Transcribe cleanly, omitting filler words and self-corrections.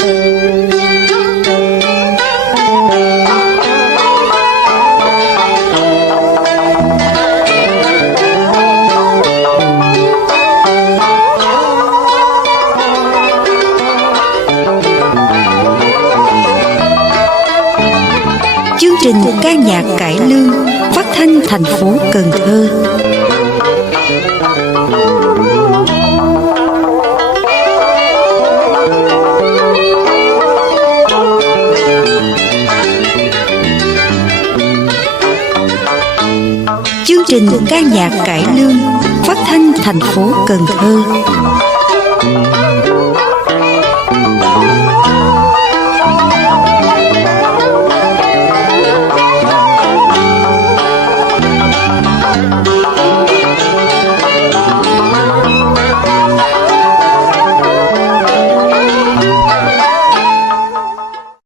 Chương trình ca nhạc cải lương phát thanh thành phố Cần Thơ. Chương trình ca nhạc cải lương phát thanh thành phố Cần Thơ.